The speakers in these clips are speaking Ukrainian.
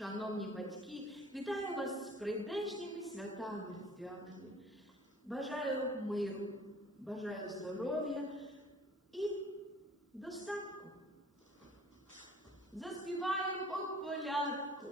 Шановні батьки, вітаю вас з прийдешніми святами різдвяними. Бажаю миру, бажаю здоров'я і достатку. Заспіваємо колядку.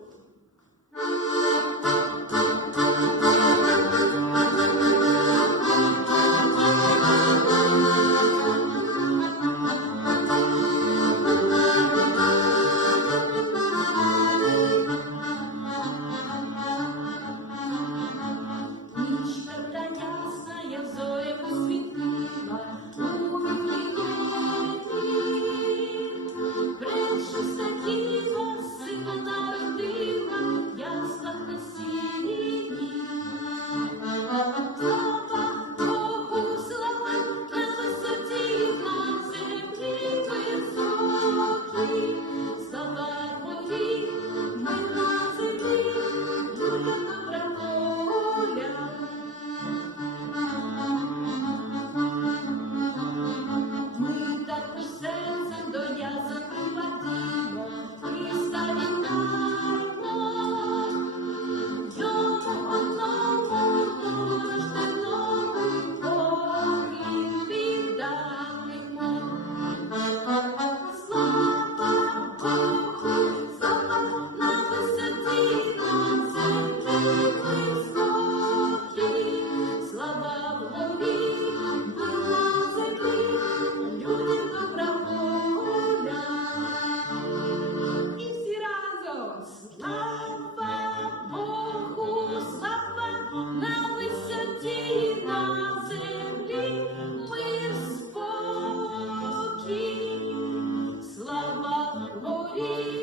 You.